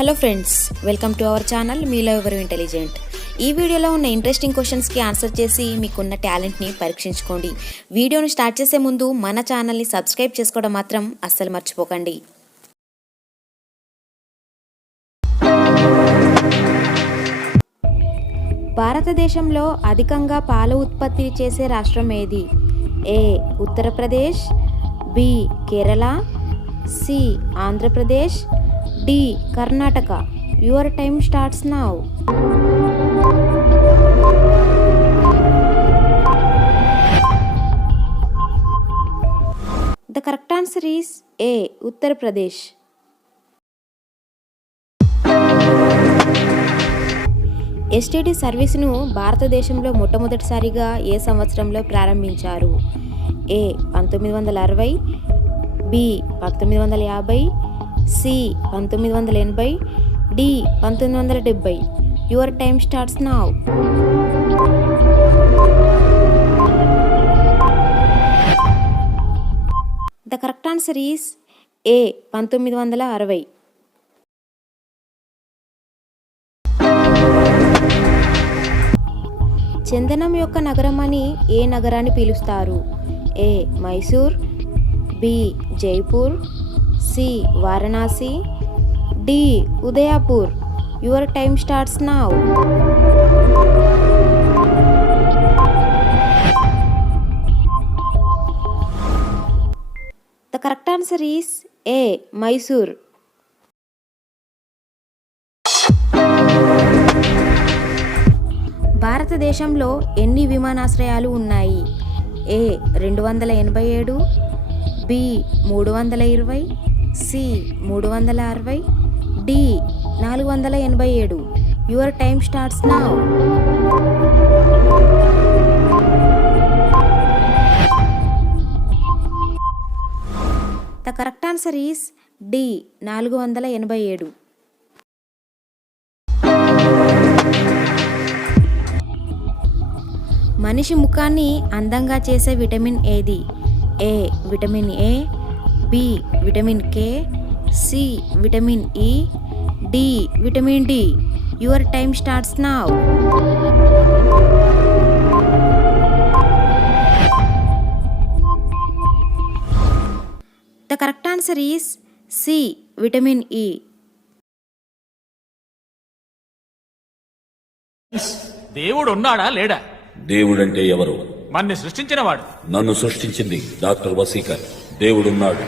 Hello friends, welcome to our channel మీలో ఎవరు ఇంటెలిజెంట్. ఈ వీడియోలో ఉన్న ఇంట్రెస్టింగ్ క్వశ్చన్స్కి ఆన్సర్ చేసి మీకున్న టాలెంట్ని పరీక్షించుకోండి. వీడియోను స్టార్ట్ చేసే ముందు మన ఛానల్ని సబ్స్క్రైబ్ చేసుకోవడం మాత్రం అస్సలు మర్చిపోకండి. భారతదేశంలో అధికంగా పాల ఉత్పత్తి చేసే రాష్ట్రం ఏది? A Uttar Pradesh, B Kerala, C Andhra Pradesh, D Karnataka. Your time starts now. The correct answer is A. Uttar Pradesh. STD సర్వీసును భారతదేశంలో మొట్టమొదటిసారిగా ఏ సంవత్సరంలో ప్రారంభించారు? A 1960, B 1950, C 1980, D 1970. Your time starts now. The correct answer is A 1960. చందనం యొక్క నగరం అని ఏ నగరాన్ని పిలుస్తారు? A Mysore, B Jaipur, C Varanasi, D Udaipur. Your time starts now. The correct answer is A Mysore. భారతదేశంలో ఎన్ని విమానాశ్రయాలు ఉన్నాయి? A 287, B 320, C 360, D 487. Your time starts now. The correct answer is D 487. మనిషి ముఖాన్ని అందంగా చేసే విటమిన్ ఏది? A vitamin A, B vitamin K, C vitamin E, D vitamin D. Your time starts now. The correct answer is C vitamin E. దేవుడు ఉన్నాడా లేడా? దేవుడంటే ఎవరు? మన్ని సృష్టించిన వాడు. నన్ను సృష్టించింది డాక్టర్ వసీకర్. దేవుడున్నాడు.